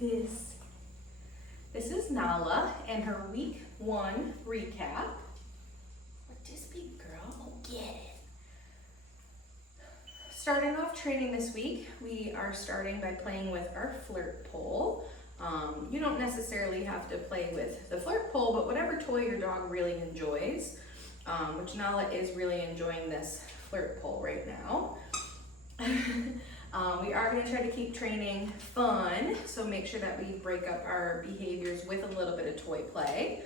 this? This is Nala and her week 1 recap. Let this big girl go get it. Starting off training this week, we are starting by playing with our flirt pole. You don't necessarily have to play with the flirt pole, but whatever toy your dog really enjoys, which Nala is really enjoying this flirt pole right now. We are going to try to keep training fun, so make sure that we break up our behaviors with a little bit of toy play.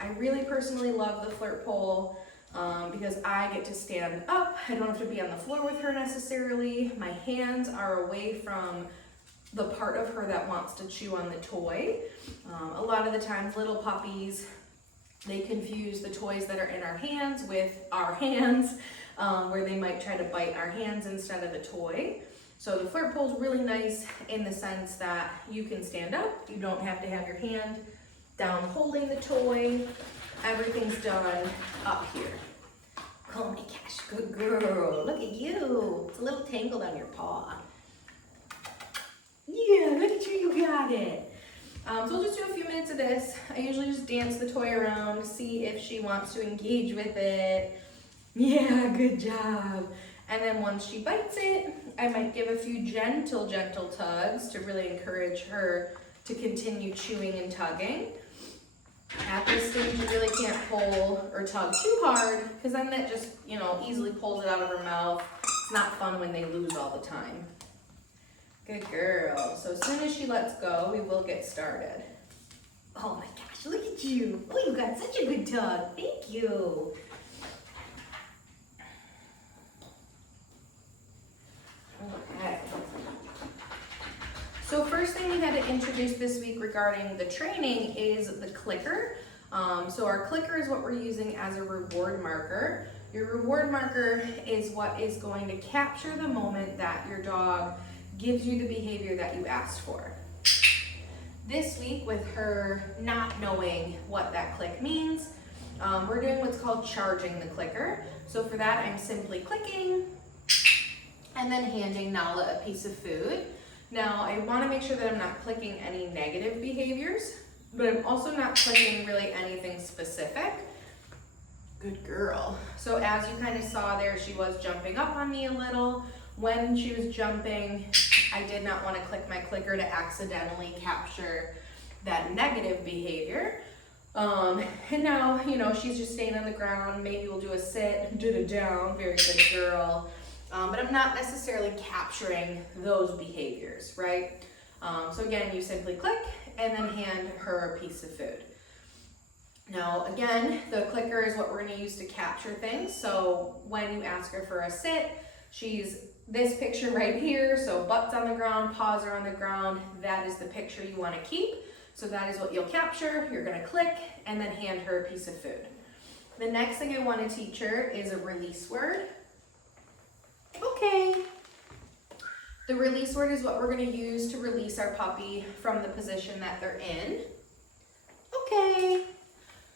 I really personally love the flirt pole because I get to stand up. I don't have to be on the floor with her necessarily. My hands are away from the part of her that wants to chew on the toy. A lot of the times little puppies, they confuse the toys that are in our hands with our hands, where they might try to bite our hands instead of the toy. So the flirt pole is really nice in the sense that you can stand up, you don't have to have your hand down holding the toy. Everything's done up here. Oh my gosh, good girl, look at you. It's a little tangled on your paw. Yeah, look at you, you got it. So we'll just do a few minutes of this. I usually just dance the toy around, see if she wants to engage with it. Yeah, good job. And then once she bites it, I might give a few gentle tugs to really encourage her to continue chewing and tugging. At this stage, you really can't pull or tug too hard because then that just, easily pulls it out of her mouth. It's not fun when they lose all the time. Good girl. So as soon as she lets go, we will get started. Oh my gosh, look at you. Oh, you got such a good tug. Thank you. Okay. So first thing we had to introduce this week regarding the training is the clicker. So our clicker is what we're using as a reward marker. Your reward marker is what is going to capture the moment that your dog gives you the behavior that you asked for. This week, with her not knowing what that click means, we're doing what's called charging the clicker. So for that, I'm simply clicking and then handing Nala a piece of food. Now, I want to make sure that I'm not clicking any negative behaviors, but I'm also not clicking really anything specific. Good girl. So as you kind of saw there, she was jumping up on me a little. When she was jumping, I did not want to click my clicker to accidentally capture that negative behavior. And now, she's just staying on the ground. Maybe we'll do a sit, do the down, very good girl. But I'm not necessarily capturing those behaviors, right? So again, you simply click and then hand her a piece of food. Now, again, the clicker is what we're going to use to capture things. So when you ask her for a sit, she's this picture right here. So butt's on the ground, paws are on the ground. That is the picture you want to keep. So that is what you'll capture. You're going to click and then hand her a piece of food. The next thing I want to teach her is a release word. Okay. The release word is what we're going to use to release our puppy from the position that they're in. Okay.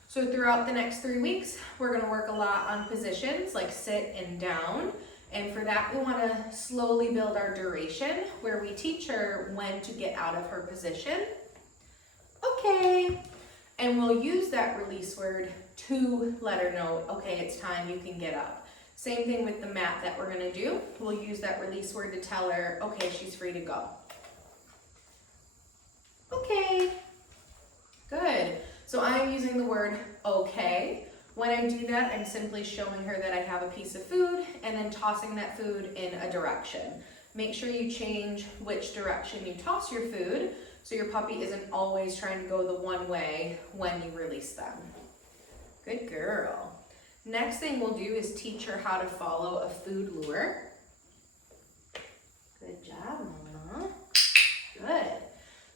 So throughout the next 3 weeks, we're going to work a lot on positions like sit and down. And for that, we want to slowly build our duration where we teach her when to get out of her position. Okay. And we'll use that release word to let her know, okay, it's time, you can get up. Same thing with the mat that we're going to do. We'll use that release word to tell her, okay, she's free to go. Okay. Good. So I'm using the word okay. When I do that, I'm simply showing her that I have a piece of food and then tossing that food in a direction. Make sure you change which direction you toss your food so your puppy isn't always trying to go the one way when you release them. Good girl. Next thing we'll do is teach her how to follow a food lure. Good job, Mama. Good.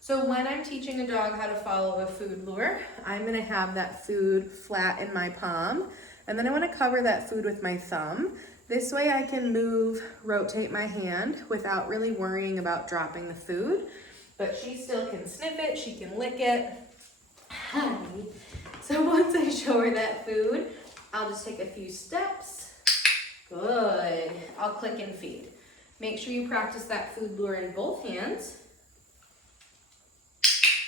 So when I'm teaching a dog how to follow a food lure, I'm going to have that food flat in my palm, and then I want to cover that food with my thumb. This way I can move, rotate my hand without really worrying about dropping the food, but she still can sniff it, she can lick it. Hi. So once I show her that food, I'll just take a few steps. Good. I'll click and feed. Make sure you practice that food lure in both hands.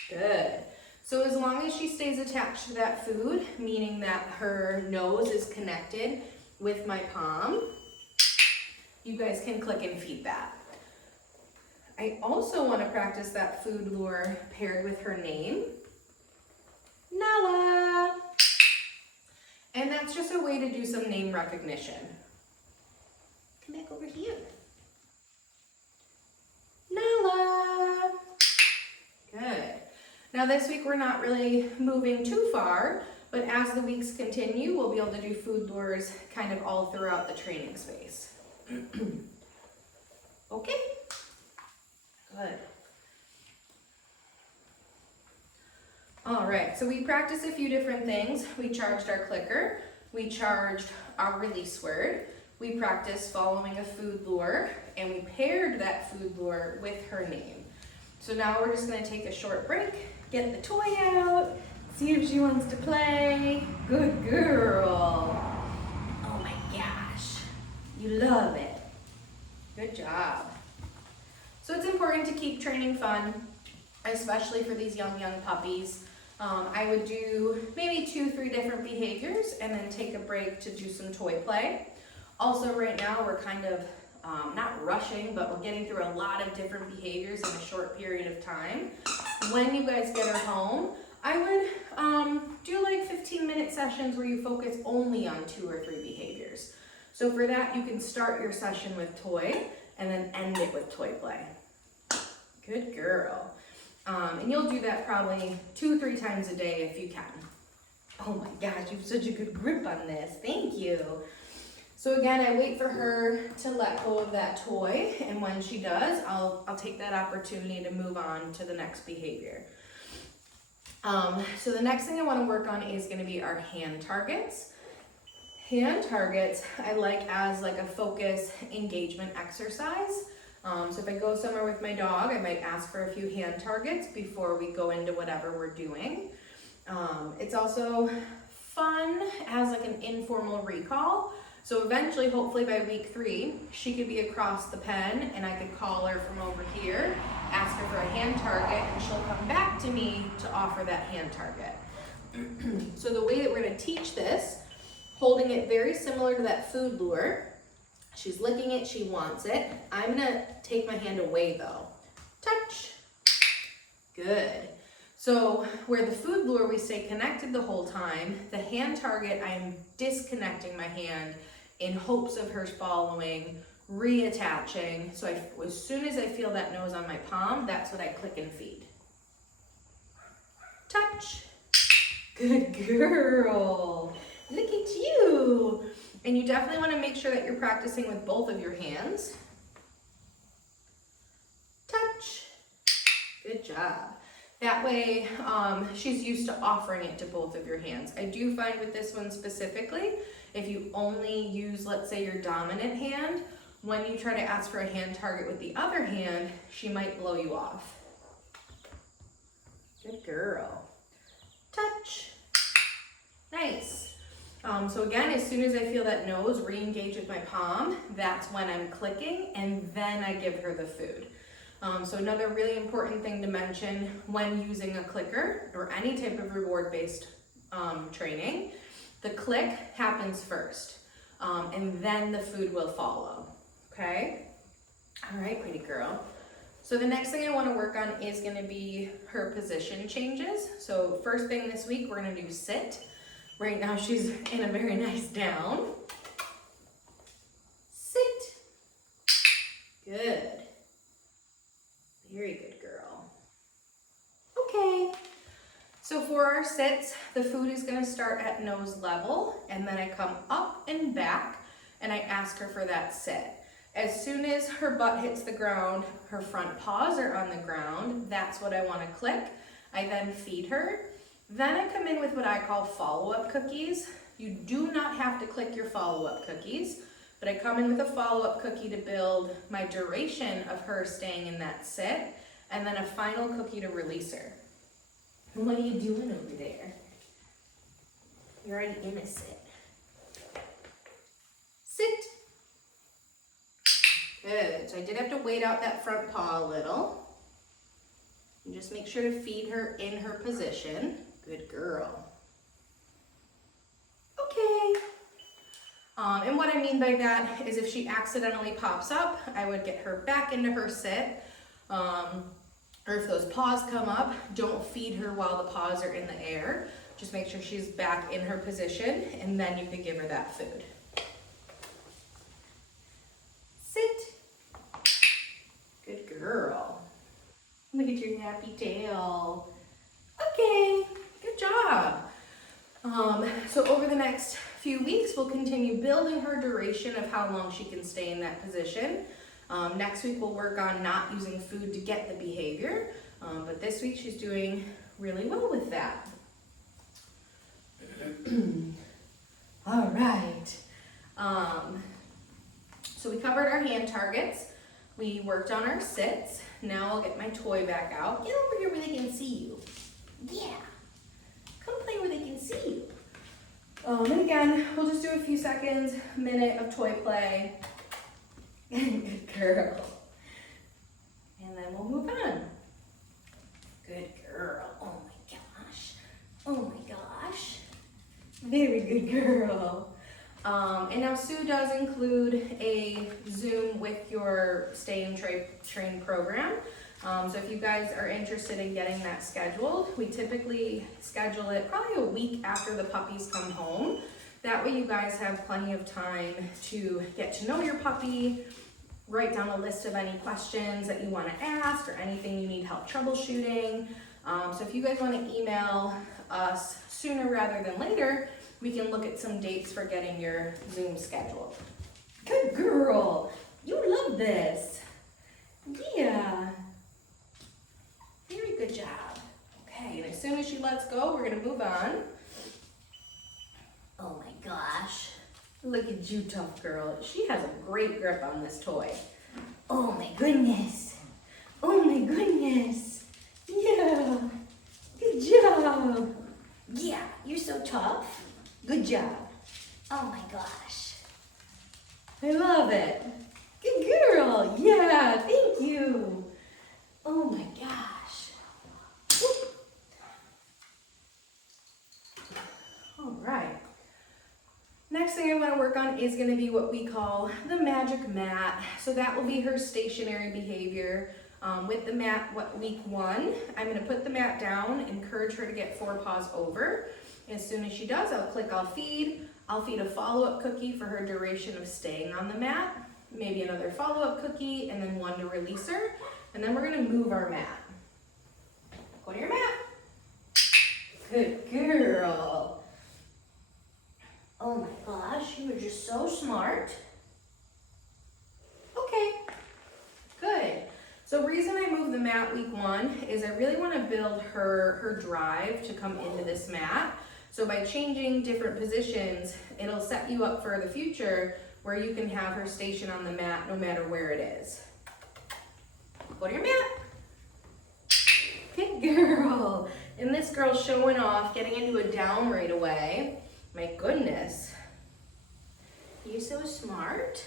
Good. So as long as she stays attached to that food, meaning that her nose is connected with my palm, you guys can click and feed that. I also want to practice that food lure paired with her name, Nala. And that's just a way to do some name recognition. Come back over here. Nala. Good. Now this week we're not really moving too far, but as the weeks continue, we'll be able to do food lures kind of all throughout the training space. Okay. Good. All right, so we practiced a few different things. We charged our clicker, we charged our release word, we practiced following a food lure, and we paired that food lure with her name. So now we're just gonna take a short break, get the toy out, see if she wants to play. Good girl. Oh my gosh, you love it. Good job. So it's important to keep training fun, especially for these young puppies. I would do maybe 2-3 different behaviors and then take a break to do some toy play. Also right now we're kind of not rushing, but we're getting through a lot of different behaviors in a short period of time. When you guys get her home, I would do like 15-minute sessions where you focus only on 2 or 3 behaviors. So for that, you can start your session with toy and then end it with toy play. Good girl. And you'll do that probably 2-3 times a day if you can. Oh my gosh, you have such a good grip on this. Thank you. So again, I wait for her to let go of that toy, and when she does, I'll take that opportunity to move on to the next behavior. So the next thing I want to work on is going to be our hand targets. Hand targets I like as like a focus engagement exercise. So if I go somewhere with my dog, I might ask for a few hand targets before we go into whatever we're doing. It's also fun as like an informal recall. So eventually, hopefully by week 3, she could be across the pen and I could call her from over here, ask her for a hand target, and she'll come back to me to offer that hand target. So the way that we're going to teach this, holding it very similar to that food lure. She's licking it, she wants it. I'm gonna take my hand away though. Touch. Good. So where the food lure we stay connected the whole time, the hand target I'm disconnecting my hand in hopes of her following, reattaching. So as soon as I feel that nose on my palm, that's what I click and feed. Touch. Good girl. Look at you. And you definitely want to make sure that you're practicing with both of your hands. Touch. Good job. That way, she's used to offering it to both of your hands. I do find with this one specifically, if you only use, let's say, your dominant hand, when you try to ask for a hand target with the other hand, she might blow you off. Good girl. Touch. Nice. So again, as soon as I feel that nose re-engage with my palm, that's when I'm clicking, and then I give her the food. So another really important thing to mention when using a clicker or any type of reward-based training, the click happens first, and then the food will follow, okay? All right, pretty girl. So the next thing I want to work on is going to be her position changes. So first thing this week, we're going to do sit. Right now she's in a very nice down. Sit. Good. Very good girl. Okay. So for our sits, the food is going to start at nose level, and then I come up and back and I ask her for that sit. As soon as her butt hits the ground, her front paws are on the ground, that's what I want to click. I then feed her. Then I come in with what I call follow-up cookies. You do not have to click your follow-up cookies, but I come in with a follow-up cookie to build my duration of her staying in that sit, and then a final cookie to release her. What are you doing over there? You're already in a sit. Sit. Good. So I did have to wait out that front paw a little. And just make sure to feed her in her position. Good girl. Okay. And what I mean by that is if she accidentally pops up, I would get her back into her sit. Or if those paws come up, don't feed her while the paws are in the air. Just make sure she's back in her position, and then you can give her that food. Sit. Good girl. Look at your nappy tail. Okay, good job. So over the next few weeks, we'll continue building her duration of how long she can stay in that position. Next week, we'll work on not using food to get the behavior, but this week she's doing really well with that. All right. So we covered our hand targets. We worked on our sits. Now I'll get my toy back out. Get over here where they can see you. Yeah. Come play where they can see you. And again, we'll just do a few seconds, minute of toy play. Good girl. And then we'll move on. Good girl. Oh my gosh. Oh my gosh. Very good girl. And now Sue does include a Zoom with your Stay and Train program. So if you guys are interested in getting that scheduled, we typically schedule it probably a week after the puppies come home. That way you guys have plenty of time to get to know your puppy, write down a list of any questions that you want to ask or anything you need help troubleshooting. So if you guys want to email us sooner rather than later, we can look at some dates for getting your Zoom scheduled. Good girl. You love this. Yeah. Very good job. Okay, and as soon as she lets go, we're going to move on. Oh my gosh. Look at you, tough girl. She has a great grip on this toy. Oh my goodness. Oh my goodness. Yeah. Good job. Yeah, you're so tough. Good job. Oh my gosh. I love it. Good girl. Yeah, thank you. Oh my gosh. Whoop. All right. Next thing I want to work on is going to be what we call the magic mat. So that will be her stationary behavior. With the mat, week 1, I'm going to put the mat down, encourage her to get 4 paws over. As soon as she does, I'll click I'll feed a follow-up cookie for her duration of staying on the mat, maybe another follow-up cookie, and then 1 to release her. And then we're going to move our mat. Go to your mat. Good girl. Oh my gosh, you are just so smart. Okay, good. So reason I moved the mat week 1 is I really want to build her drive to come into this mat. So by changing different positions, it'll set you up for the future where you can have her station on the mat no matter where it is. Go to your mat. Good girl. And this girl's showing off, getting into a down right away. My goodness. You're so smart.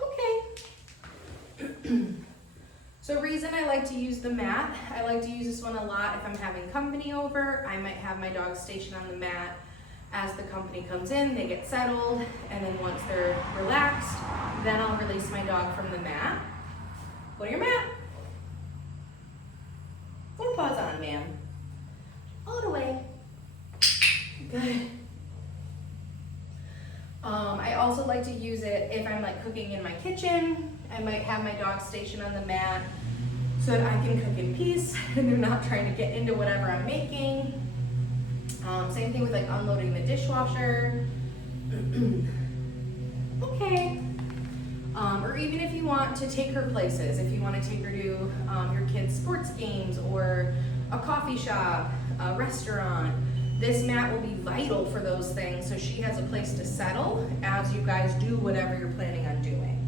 Okay. So reason I like to use the mat, I like to use this one a lot if I'm having company over. I might have my dog station on the mat. As the company comes in, they get settled, and then once they're relaxed, then I'll release my dog from the mat. Go to your mat. 4 paws on, ma'am. All the way. Good. I also like to use it if I'm like cooking in my kitchen. I might have my dog stationed on the mat so that I can cook in peace and they're not trying to get into whatever I'm making. Same thing with like unloading the dishwasher. Okay. Or even if you want to take her places, if you want to take her to your kids' sports games or a coffee shop, a restaurant, this mat will be vital for those things so she has a place to settle as you guys do whatever you're planning on doing.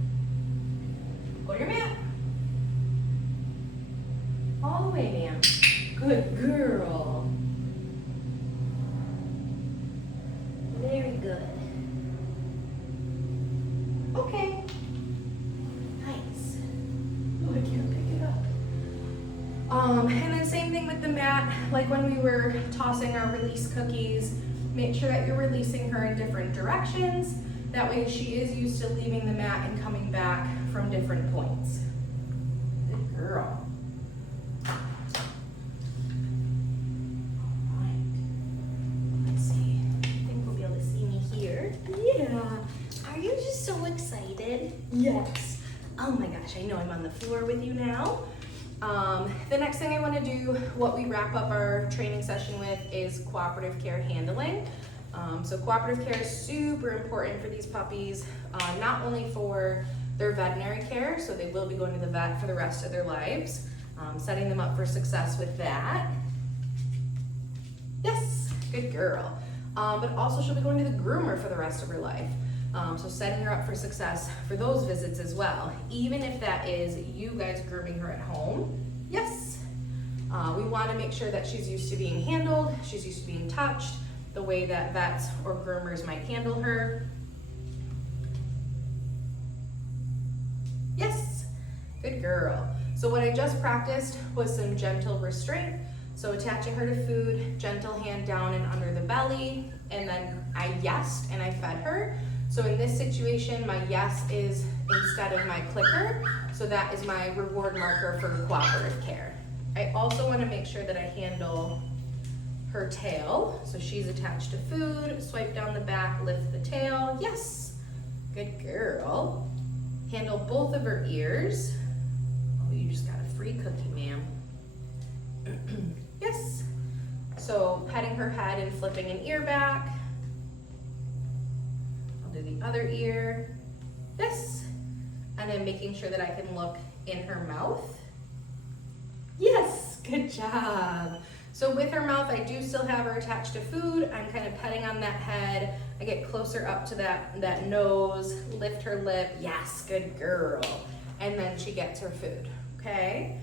Go to your mat. All the way, ma'am. Good girl. Very good. Okay. Nice. Oh, I can't pick it up. And then same thing with the mat, like when we were tossing our release cookies, make sure that you're releasing her in different directions. That way she is used to leaving the mat and coming back from different points. Good girl. Alright. Let's see. I think we'll be able to see me here. Yeah. Are you just so excited? Yes. Oh my gosh, I know I'm on the floor with you now. The next thing I want to do, what we wrap up our training session with, is cooperative care handling. So cooperative care is super important for these puppies, not only for their veterinary care, so they will be going to the vet for the rest of their lives, setting them up for success with that. Yes, good girl. But also she'll be going to the groomer for the rest of her life. So setting her up for success for those visits as well, even if that is you guys grooming her at home. Yes. We want to make sure that she's used to being handled, she's used to being touched, the way that vets or groomers might handle her. Yes, good girl. So what I just practiced was some gentle restraint. So attaching her to food, gentle hand down and under the belly, and then I yesed and I fed her. So in this situation, my yes is instead of my clicker, so that is my reward marker for cooperative care. I also want to make sure that I handle her tail. So she's attached to food, swipe down the back, lift the tail. Yes, good girl. Handle both of her ears. Oh, you just got a free cookie, ma'am. Yes. So petting her head and flipping an ear back. I'll do the other ear. Yes. And then making sure that I can look in her mouth. Yes, good job. So with her mouth, I do still have her attached to food. I'm kind of petting on that head. I get closer up to that nose, lift her lip. Yes, good girl. And then she gets her food, okay?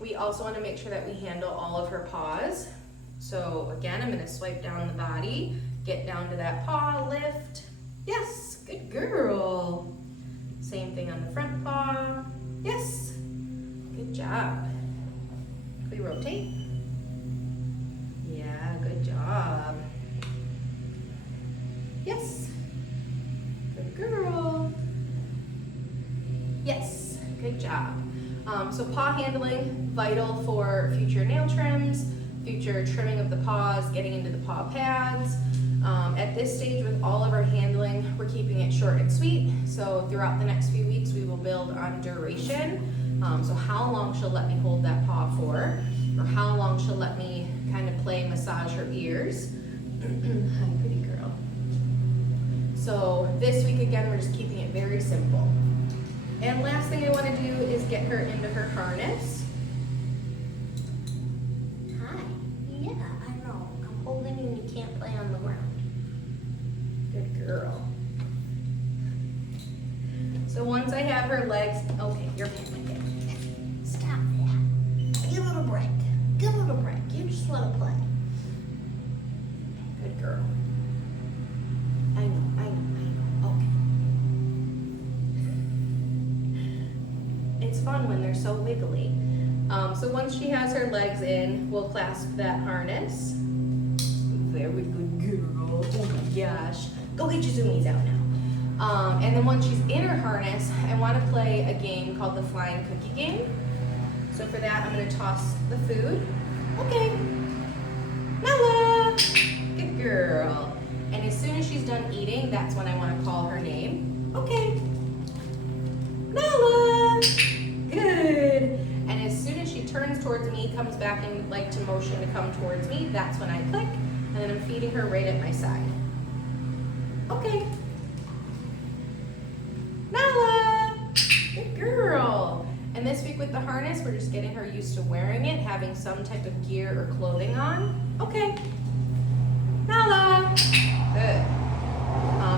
We also want to make sure that we handle all of her paws. So again, I'm going to swipe down the body, get down to that paw, lift. Yes, good girl. Same thing on the front paw. Yes, good job. Can we rotate? Yeah, good job. Yes, good girl. Yes, good job. So paw handling, vital for future nail trims, future trimming of the paws, getting into the paw pads. At this stage with all of our handling, we're keeping it short and sweet. So throughout the next few weeks, we will build on duration. So how long she'll let me hold that paw for, or how long she'll let me kind of play massage her ears. Hi, pretty girl. So this week again, we're just keeping it very simple. And last thing I want to do is get her into her harness. Hi. Yeah, I know. I'm holding you and you can't play on the ground. Good girl. So once I have her legs, okay, you're panicking. Stop that. Give it a break. Give it a break. You just want to play. Good girl. I know. Okay. It's fun when they're so wiggly. So once she has her legs in, we'll clasp that harness. Very good girl. Oh my gosh. Go get your zoomies out now. And then once she's in her harness, I want to play a game called the Flying Cookie Game. So for that, I'm going to toss the food. Okay. Nala. Good girl. And as soon as she's done eating, that's when I want to call her name. Okay. Nala. Good. And as soon as she turns towards me, comes back and like to motion to come towards me, that's when I click. And then I'm feeding her right at my side. Okay. Nala. Good girl. And this week with the harness, we're just getting her used to wearing it, having some type of gear or clothing on. Okay. Nala. Good.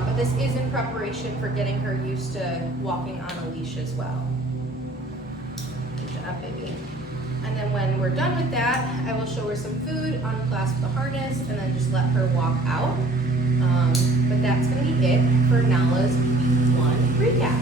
But this is in preparation for getting her used to walking on a leash as well. Good job, baby. And then when we're done with that, I will show her some food, unclasp the harness, and then just let her walk out. But that's going to be it for Nala's week 1 recap.